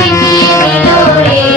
infinito y